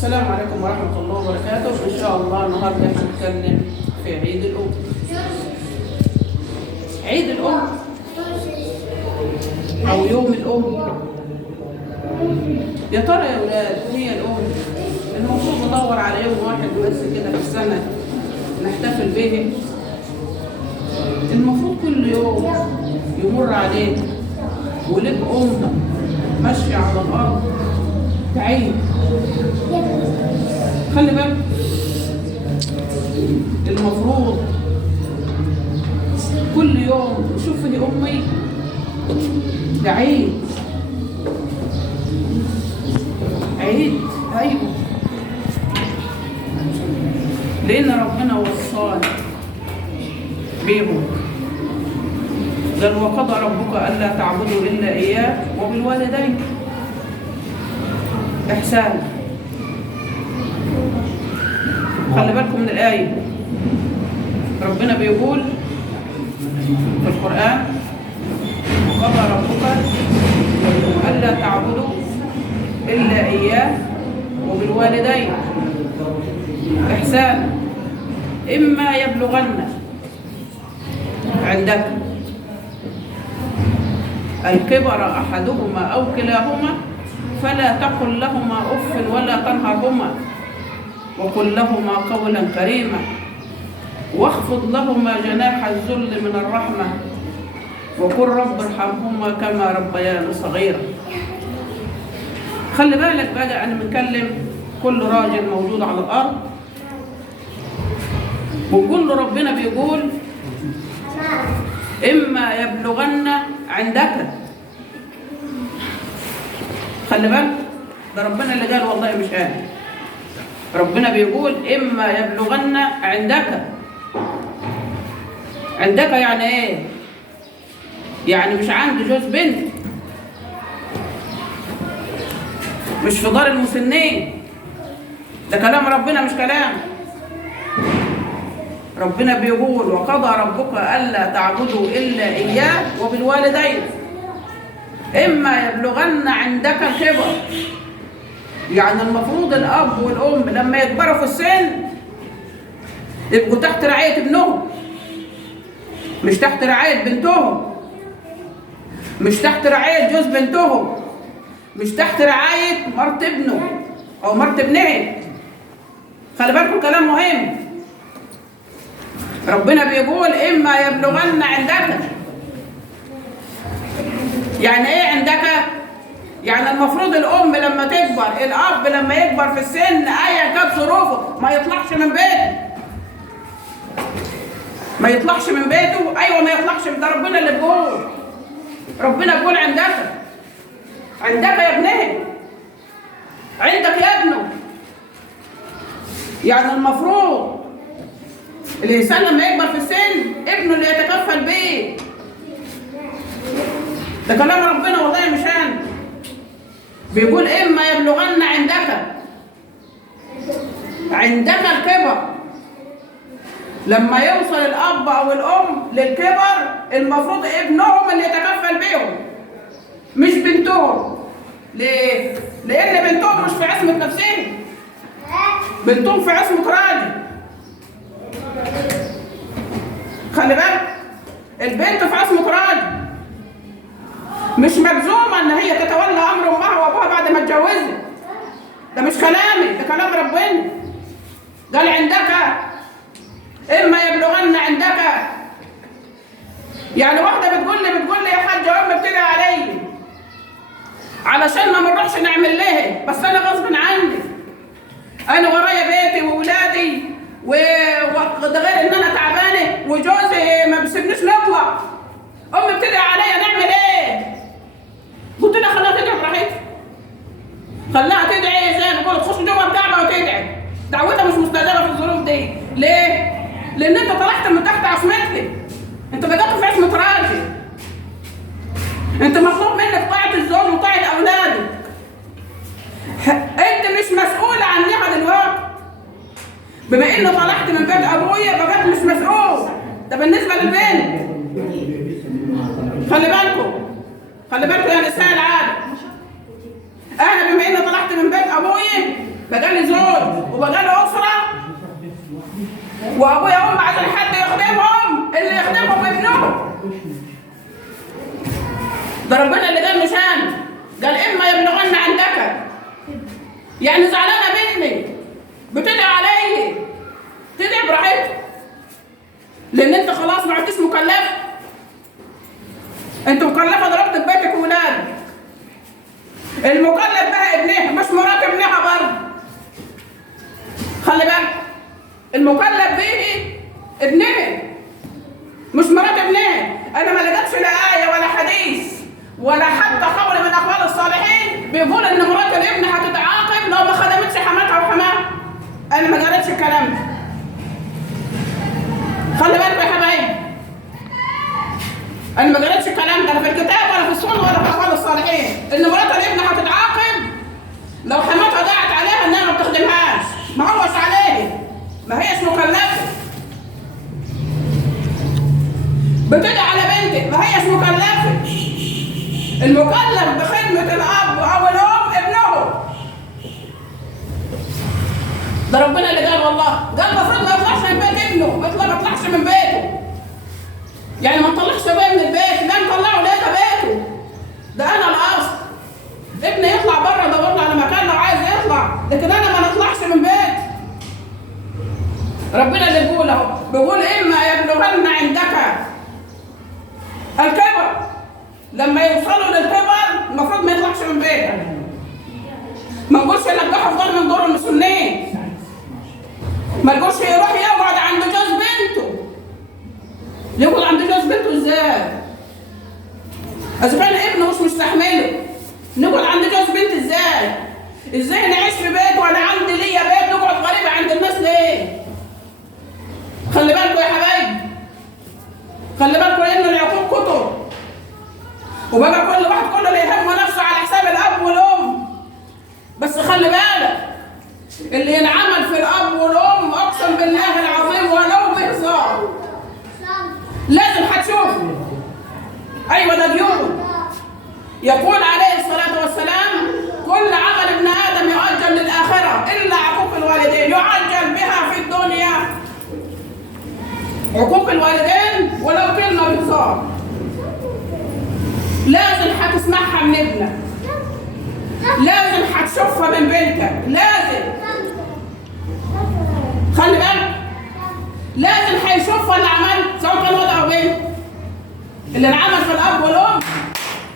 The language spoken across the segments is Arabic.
السلام عليكم ورحمة الله وبركاته. إن شاء الله النهارده هنتكلم في عيد الأم. عيد الأم أو يوم الأم، يا ترى يا ولاد هي الأم المفروض ندور على يوم واحد بس كده في السنة نحتفل به؟ المفروض كل يوم يمر عليك ولك أم ماشية على الأرض تعيد. خلي بالك، المفروض كل يوم شوفي أمي ده عيد. عيد، أيوه، لأن ربنا وصانا بيهم. قال وقضى ربك ألا تعبدوا إلا إياه وبالوالدين إحسانا. خلي بالكم من الآية، ربنا بيقول في القرآن وقضى ربك ألا تعبدوا إلا إياه وبالوالدين إحسانا إما يبلغن عندك الكبر أحدهما أو كلاهما فلا تقل لهما أف ولا تنهرهما وقل لهما قولا كريما واخفض لهما جناح الذل من الرحمة وقل رب ارحمهما كما ربياني صغيرا. خلي بالك بقى، أنا بنكلم كل راجل موجود على الأرض وكل ربنا بيقول إما يبلغن عندك. خلي بالك، ده ربنا اللي قال والله مش أنا. ربنا بيقول إما يبلغن عندك. عندك يعني إيه؟ يعني مش عند جوز بنت، مش في دار المسنين. ده كلام ربنا مش كلام. ربنا بيقول وقضى ربك ألا تعبدوا إلا إياه وبالوالدين إما يبلغن عندك الكبر. يعني المفروض الأب والأم لما يكبروا في السن يبقوا تحت رعاية ابنهم، مش تحت رعاية بنتهم، مش تحت رعاية جوز بنتهم، مش تحت رعاية مرت ابنه أو مرت ابنه. خلي بالكم كلام مهم. ربنا بيقول إما يبلغن عندك. يعني إيه عندك؟ يعني المفروض الأم لما تكبر، الأب لما يكبر في السن أيا كانت ظروفه ما يطلعش من بيته. ما يطلعش من بيته، أيوه ما يطلعش. ده ربنا اللي بيقول. ربنا بيقول عندك. عندك يا ابنه، عندك يا ابنه. يعني المفروض الإنسان لما يكبر في السن ابنه اللي يتكفل بيه. ده كلام ربنا والله مش أنا. بيقول إما يبلغن عندك الكبر. لما يوصل الأب أو الأم للكبر المفروض ابنهم اللي يتكفل بيهم مش بنتهم. ليه؟ لأن بنتهم مش في عصمة نفسهم، بنتهم في عصمة راجل. خلي بالك، البنت في عصمة راجل، مش ملزومة إن هي تتولى أمر أمها وأبوها بعد ما اتجوزت. ده مش كلامي، ده كلام ربنا. قال عندك إما يبلغن عندك. يعني واحدة بتقول لي يا حاجة أمي بتدعي عليا علشان ما بنروحش نعمل لها، بس أنا غصب عني، أنا ورايا بيتي وولادي وده غير إن أنا تعبانة وجوزي ما بيسيبنيش نطلع. أمي بتدعي عليا، نعمل إيه؟ قلت لها خليها تدعي براحتها، خليها تدعي زي ما بقول، تخش جوه الكعبة وتدعي. دعوتها مش مستجابة في الظروف دي. ليه؟ لأن أنت طلعت من تحت عصمتك، أنت بقيت في عصمة راجل. أنت مطلوب منك طاعة الزوج وطاعة أولادك. أنت مش مسؤولة عنها دلوقتي. بما إني طلعت من بيت أبويا بقيت مش مسؤول. ده بالنسبة للبنت. خلي بالكم يا نساء العالم. أنا بما إني طلعت من بيت أبويا بقالي زوج وبقالي اسره، وابويا وامي عشان حد يخدمهم، اللي يخدمهم ابنهم. ده ربنا اللي قال مش انا، قال اما يبلغن عندك، يعني زعلانه مني بتدعي علي، تدعي براحتك، لان انت خلاص ما عدتش مكلفه. انت مكلفه ضربت ببيتك وولادك. المكلف بها ابنها مش مرات ابنها برضه. خلي بالك، المكلف به ابنها مش مرات ابنها. انا ما لقيتش لا ايه ولا حديث ولا حتى قول من اقوال الصالحين بيقول ان مرات الابن هتتعاقب لو ما خدمتش حماتها وحماها. انا ما قريتش الكلام ده. خلي بالكم يا حبايبي، انا ما قريتش الكلام ده لا في الكتاب ولا في السنه ولا في اقوال الصالحين ان مرات الابن هتتعاقب لو حماتها ضاعت عليها انها ما بتخدمهاش. ما هوش عليه، ما هيش مكلفه. بتدعي على بنتك، ما هيش مكلفه. المكلف بخدمه الاب او الام ابنه. ده ربنا اللي قال، والله قال المفروض ما يطلعش من بيت ابنه، ما يطلعش من بيته. يعني ما نطلعش ابويا من البيت، لا نطلعه ليه، ده بيته، ده انا الاصل. ابني يطلع بره يدور له على مكان لو عايز يطلع، لكن انا ما نطلعش من بيت. ربنا اللي بيقول اهو، بيقول اما يبلغن عندك الكبر، لما يوصلوا للكبر المفروض ما يطلعش من بيته. ما نقولش ينجحوا في دار من دور المسنين، ما نقولش يروح يقعد عند جوز بنته. يقعد عند جوز بنته ازاي؟ اذا كان ابنه مش مستحمله، نقعد عند جوز بنت ازاي؟ ازاي نعيش في بيت وانا عندي ليا بيت نقعد غريبه عند الناس ليه؟ خلي بالكم يا حبايبي، خلي بالكم ان العقوق كتر، وبقى كل واحد كله اللي يهمه نفسه على حساب الاب والام. بس خلي بالك، اللي ينعمل في الاب والام اقسم بالله العظيم ولو بهزار لازم هتشوفه. ايوه ده ديون. يقول عليه الصلاه والسلام: كل عمل ابن ادم يؤجل للاخره الا عقوق الوالدين، يعجل بها في الدنيا. عقوق الوالدين ولو كلمه بهزار لازم هتسمعها من ابنك، لازم هتشوفها من بنتك، لازم. خلي بالك، لازم هيشوفها اللي عمل، سواء كان ولد او بنت. اللي انعمل في الاب والام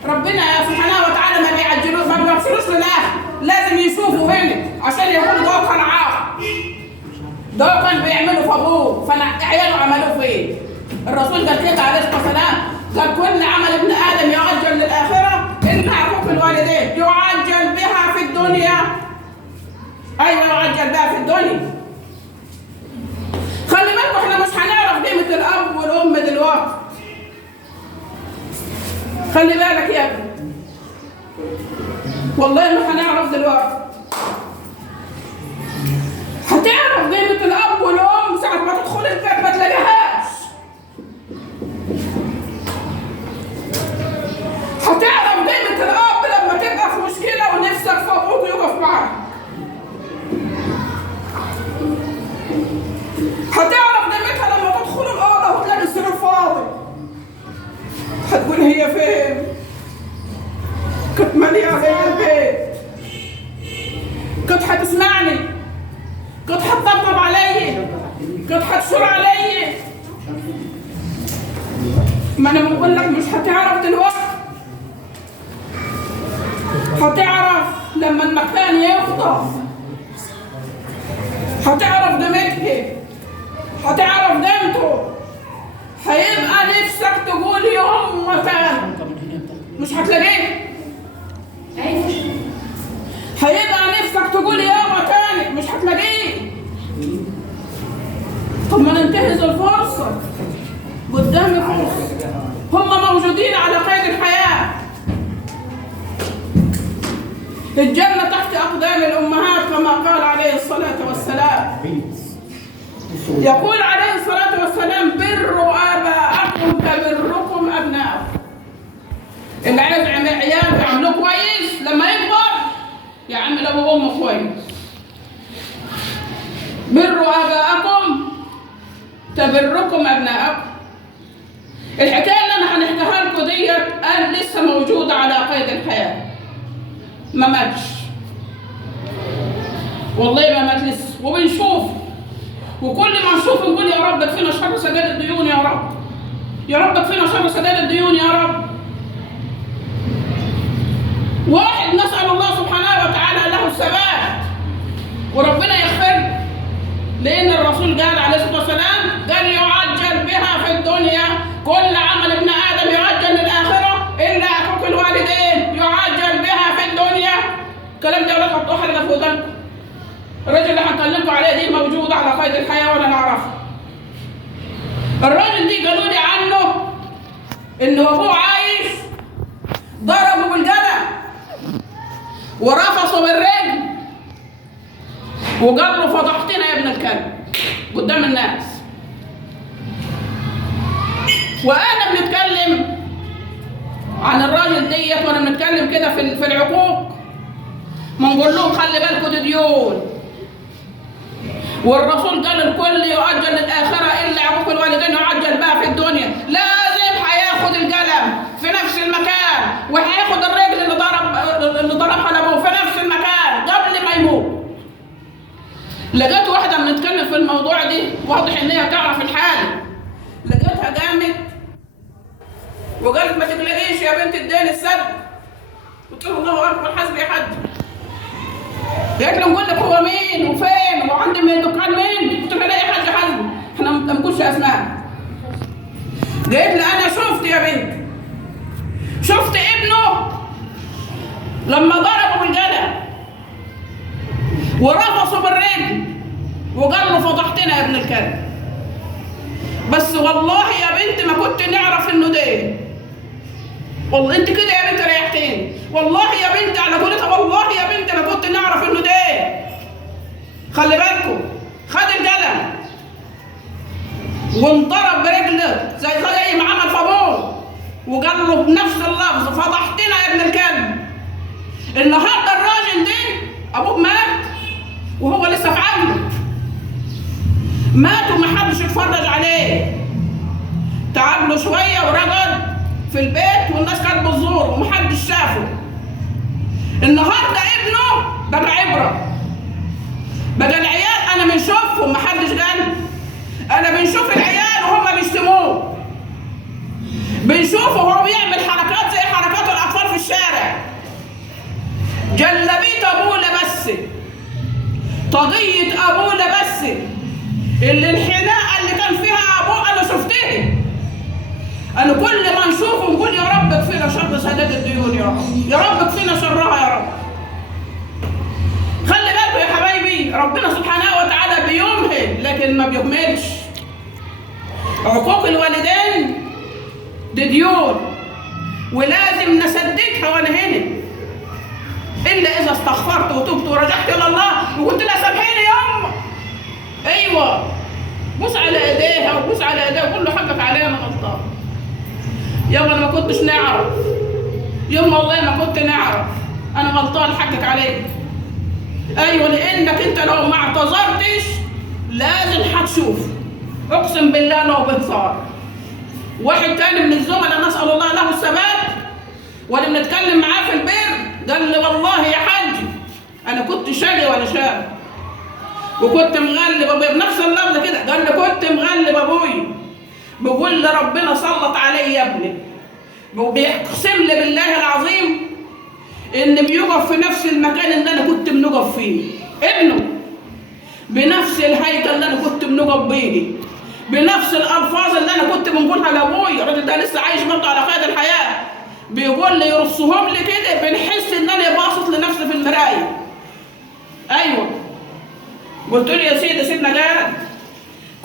ربنا سبحانه وتعالى ما بيعجلوش، ما بيوصلوش للاخر، لازم يشوفوا هنا عشان يقولوا ده كان عاق، ده كان بيعملوا في ابوه، فعياله عملوه فين؟ الرسول قال كده عليه الصلاه والسلام، قال كل عمل ابن ادم يعجل للاخره الا عقوق الوالدين، يعجل بها في الدنيا. ايوه يعجل بها في الدنيا. خلي بالكم احنا مش هنعرف قيمه الاب والام دلوقتي. خلي بالك يا ابني، والله ما هنعرف دلوقتي. هتعرف قيمه الاب والام ساعه ما تدخل البيت ما تلاقيهاش. هتعرف قيمه الاب لما تبقى في مشكله ونفسك في ابوك يقف معاك. هتعرف قيمتها لما تدخل الاوضه وتلاقي السرير فاضي. هتقول هي فين؟ كنت ماليه عليا البيت، كنت هتسمعني، كنت هتطبطب عليا، كنت هتشور عليا. ما انا بقول لك مش هتعرف دلوقتي، هتعرف لما المكان يفضى، هتعرف قيمتها، هتعرف قيمته. هيبقى نفسك تقول يوم مكان مش هتلاقيه. هيبقى نفسك تقول يوم مكانك مش هتلاقيه. طب ما ننتهز الفرصة، قدامي فرصة، هم موجودين على قيد الحياة. الجنة تحت أقدام الأمهات كما قال عليه الصلاة والسلام. يقول عليه الصلاة والسلام: بروا آباءكم كبركم أبناءكم. اللي عايز عيال يعملوه كويس لما يكبر يعمل أبوه وأمه كويس. بروا اباءكم تبركم ابناءكم. الحكايه اللي انا هنحكيها لكم ديت قال لسه موجوده على قيد الحياه، ما ماتش والله، ما مات لسه، وبنشوف، وكل ما نشوف نقول يا رب اكفينا شر سداد الديون، يا رب يا رب اكفينا شر سداد الديون يا رب. واحد نسأل الله سبحانه وتعالى له الثبات وربنا يغفر، لأن الرسول قال عليه الصلاة والسلام قال يعجل بها في الدنيا كل عمل ابن آدم يعجل للآخرة إلا عقوق الوالدين يعجل بها في الدنيا. الكلام ده ولا تحطوه حلقة في ودنكم. الراجل اللي هنكلمكم عليه دي موجودة على قيد الحياة وأنا نعرفها. الراجل دي قالوا لي عنه إنه أبوه عايش ضربه بالقلم ورفصه بالرجل وقال له فضحتنا يا ابن الكلب قدام الناس. وانا بنتكلم عن الراجل ديت وانا بنتكلم كده في العقوق، ما نقول لهم خلي بالكم دي ديون، والرسول قال الكل يؤجل للاخره الا عقوق الوالدين يعجل بها في الدنيا. لازم هياخد القلم في نفس المكان وهياخد الرجل اللي ضربها لابوه في نفس المكان قبل ما يموت. لقيت واحده بنتكلم في الموضوع دي واضح ان هي تعرف الحال، لقيتها قامت وقالت ما تقلقيش يا بنت الدين السد. قلت له الله اكبر حسبي يا حاج. قالت له نقول لك هو مين وفين وعندي من دكان مين؟ قلت لها لا يا حاج حسبي احنا ما بنقولش اسماء. قالت لي انا شفت يا بنت، شفت ابنه لما ضربه بالقلم ورفصه بالرجل وقال له فضحتنا يا ابن الكلب. بس والله يا بنت ما كنت نعرف انه ده. والله انت كده يا بنت ريحتيني، والله يا بنت على قولتها والله يا بنت ما كنت نعرف انه ده. خلي بالكم خد القلم وانضرب برجله زي ما عمل في ابوه وقال له بنفس اللفظ فضحتنا يا ابن الكلب. النهارده الراجل ده ابوه مات وهو لسه في عقله، مات وما حدش يتفرج عليه، تعب له شويه ورقد في البيت والناس كانت بتزوره ومحدش شافه. النهارده ابنه بقى عبره، بقى العيال انا بنشوفهم محدش قال، انا بنشوف العيال وهم بيشتموه، بنشوفه وهو بيعمل حركات زي حركات الاطفال في الشارع، جلبيه ابوه لبس، طاقية ابوه لبس، الانحناء اللي كان فيها ابوه انا شفتها. انا كل ما نشوفه نقول يا رب اكفينا شر سداد الديون يا رب، يا رب اكفينا شرها يا رب. خلي بالكم يا حبايبي ربنا سبحانه وتعالى بيمهل لكن ما بيهملش. عقوق الوالدين دي ديون ولازم نسددها وانا هنا، الا اذا استغفرت وتبت ورجعت الى الله وقلت لها سامحيني يما. ايوه بوس على ايديها وبوس على ايديها وقول له حقك عليا انا غلطان. يما انا ما كنتش نعرف، يما والله ما كنت نعرف، انا غلطان حقك عليا. ايوه لانك انت لو ما اعتذرتش لازم هتشوف، اقسم بالله لو بهزار. واحد تاني من الزملاء نسال الله له الثبات وانا بنتكلم معاه في البر قال لي والله يا حاج انا كنت شقي وانا شاب وكنت مغلب ابوي بنفس اللفظ كده، قال لي كنت مغلب ابوي، بيقول لي ربنا سلط علي يا ابني، وبيقسم لي بالله العظيم ان بيقف في نفس المكان اللي انا كنت بنقف فيه، ابنه بنفس الهيكل اللي انا كنت بنقف بيه، بنفس الالفاظ اللي انا كنت بنقولها لابوي. الراجل ده لسه عايش برضه على قيد الحياه، بيقول لي يرصهم لي كده بنحس ان انا باصص لنفسي في المرايه. ايوه قلت له يا سيدي سيدنا قال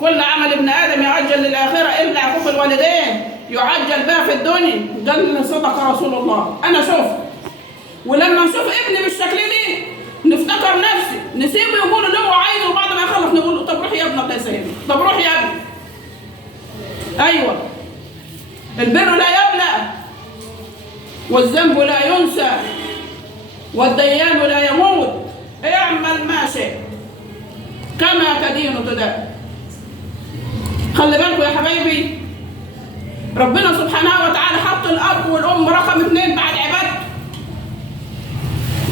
كل عمل ابن ادم يعجل للاخره الا عقوق الوالدين يعجل بها في الدنيا. قال لي صدق رسول الله. انا شفت، ولما نشوف ابني بالشكل دي نفتكر نفسي نسيبه يقول اللي هو عايزه وبعد ما يخلص نقول له طب روح يا ابني الله يسهلك، طب روح يا ابني. ايوه البر لا يبلى والذنب لا ينسى والديان لا يموت، اعمل ما شئت كما تدين تدان. خلي بالكم يا حبايبي، ربنا سبحانه وتعالى حط الأب والأم رقم 2 بعد عبادته.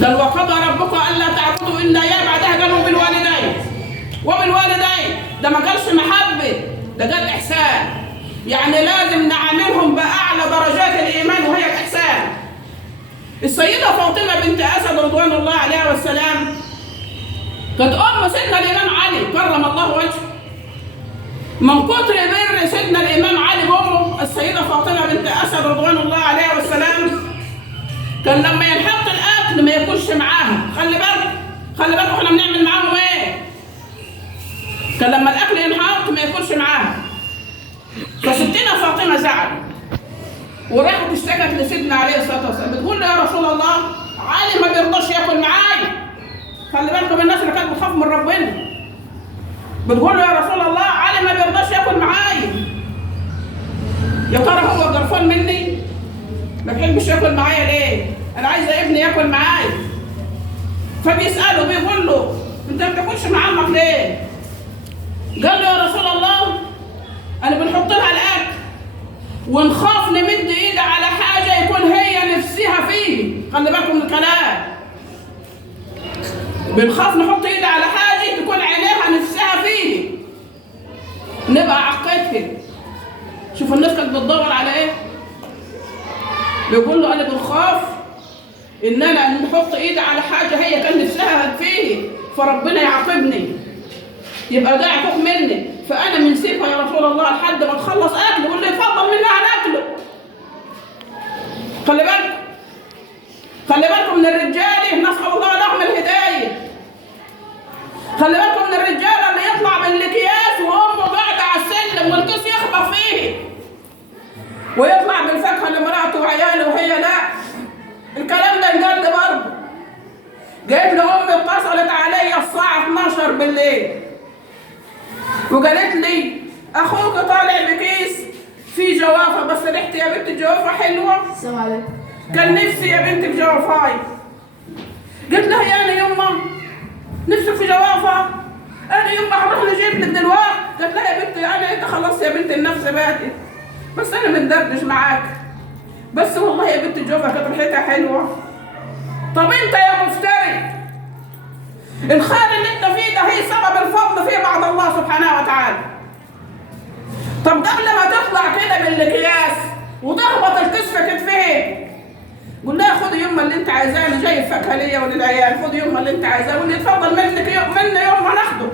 قال وقضى ربك ألا تعبدوا إلا إياه، بعدها قالوا بالوالدين. وبالوالدين ده ما قالش محبة، ده قال إحسان. يعني لازم نعاملهم بأعلى درجات الإيمان وهي الإحسان. السيدة فاطمة بنت أسد رضوان الله عليها والسلام كانت أم سيدنا الإمام علي كرم الله وجهه. من كتر بر سيدنا الإمام علي بأمه السيدة فاطمة بنت أسد رضوان الله عليها والسلام كان لما ينحط الأكل ما ياكلش معاها. خلي بالكم احنا بنعمل معاهم إيه؟ كان لما الأكل ينحط ما ياكلش معاها. فستنا فاطمة زعلت وراحت اشتكت لسيدنا عليه الصلاه والسلام، بتقول له يا رسول الله علي ما بيرضاش ياكل معايا. خلي بالكم الناس اللي كانت بتخاف من ربنا، بتقول له يا رسول الله علي ما بيرضاش ياكل معايا. يا ترى هو قرفان مني؟ ما بيحبش ياكل معايا ليه؟ انا عايزه ابني ياكل معايا. فبيساله بيقول له انت ما بتاكلش مع عمك ليه؟ قال له يا رسول الله انا بنحط لها الاكل ونخاف نمد ايدي على حاجه يكون هي نفسها فيه. خلي بالكم من الكلام، بنخاف نحط ايدي على حاجه تكون عينيها نفسها فيه نبقى عقدتها. شوف الناس كانت بتدور على ايه؟ بيقول له انا بنخاف ان انا نحط ايدي على حاجه هي كان نفسها فيه فربنا يعاقبني، يبقى ده عقوق مني، فانا منسيبها يا رسول الله لحد ما تخلص اكل واللي يتفضل منها هناكله. خلي بالكم من الرجاله، نسال الله لهم الهدايه. خلي بالكم من الرجاله اللي يطلع بالاكياس وامه قاعده على السلم والكيس يخبط فيه ويطلع بالفاكهه لمراته وعياله وهي لا. الكلام ده انجد برضه. جايب لي امي اتصلت عليا الساعه 12 بالليل وقالت لي اخوك طالع بكيس فيه جوافه، بس ريحتي يا بنت الجوافه حلوه. السلام عليكم. كان نفسي يا بنت في جوافاي. قلت لها يا يما نفسك في جوافه؟ انا يما هروح نجيب لك دلوقتي. قالت لها يا بنتي انا انت خلصت يا بنت النفس باتت، بس انا مندردش معاك، بس والله يا بنت الجوافه كانت ريحتها حلوه. طب انت يا مفتري الخير اللي انت فيه ده هي سبب الفضل فيه بعد الله سبحانه وتعالى. طب قبل ما تطلع كده بالاكياس وتخبط الكيس في كتفيه قول لها خدي يوم اللي انت عايزاه، انا جايب فاكهه ليا وللعيال، خدي يوم اللي انت عايزاه واللي يتفضل منك مني يوم ما ناخده.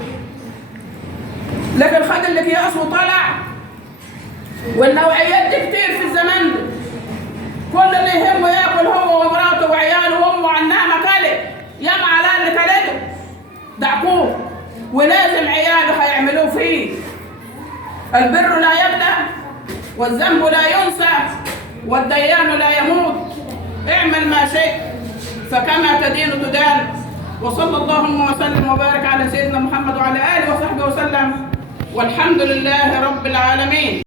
لكن خد الاكياس وطلع. والنوعيات دي كتير في الزمان ده. كل اللي يهمه ياكل هو ومراته وعياله وامه عنها ما كلت، ياما على اللي كلته ده عقوق ولازم عياله هيعملوه فيه. البر لا يبلى والذنب لا ينسى والديان لا يموت. اعمل ما شئت فكما تدين تدان. وصلى اللهم وسلم وبارك على سيدنا محمد وعلى اله وصحبه وسلم، والحمد لله رب العالمين.